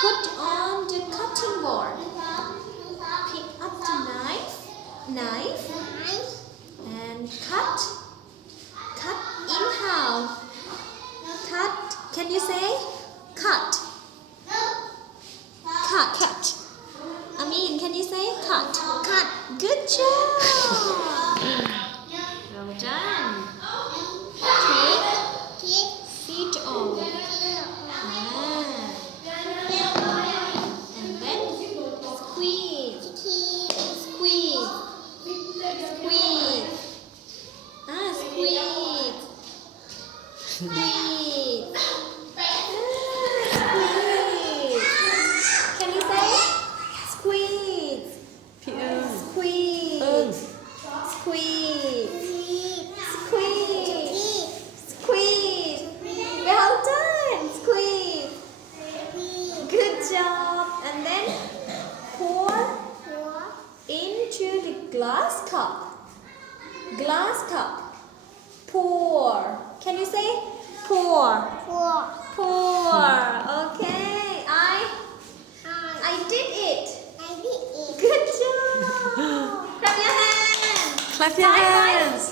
put on the cutting board. Pick up the knife and cut in half. Cut. Can you say cut? Cut. Amin, can you say cut? Cut. Good job. Well done. Take feet off. And then squeeze. Squeeze. Squeeze. Can you say squeeze? Squeeze. Squeeze. Well done. Squeeze. Good job. And then pour into the glass cup. Pour. Can you say pour? Okay. I did it. Good job. Clap your hands. Clap your hands.